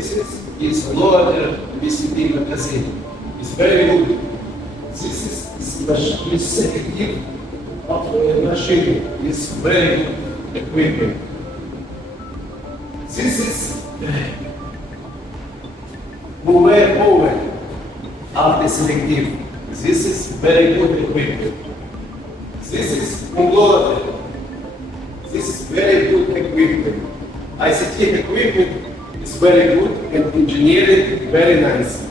This is lower PCB magazine. It's very good. This is selective of machine. It's very good equipment. This is power of the selective. This is very good equipment. This is conglomerated. This is very good equipment. I.C.T equipment is very good and engineered very nice.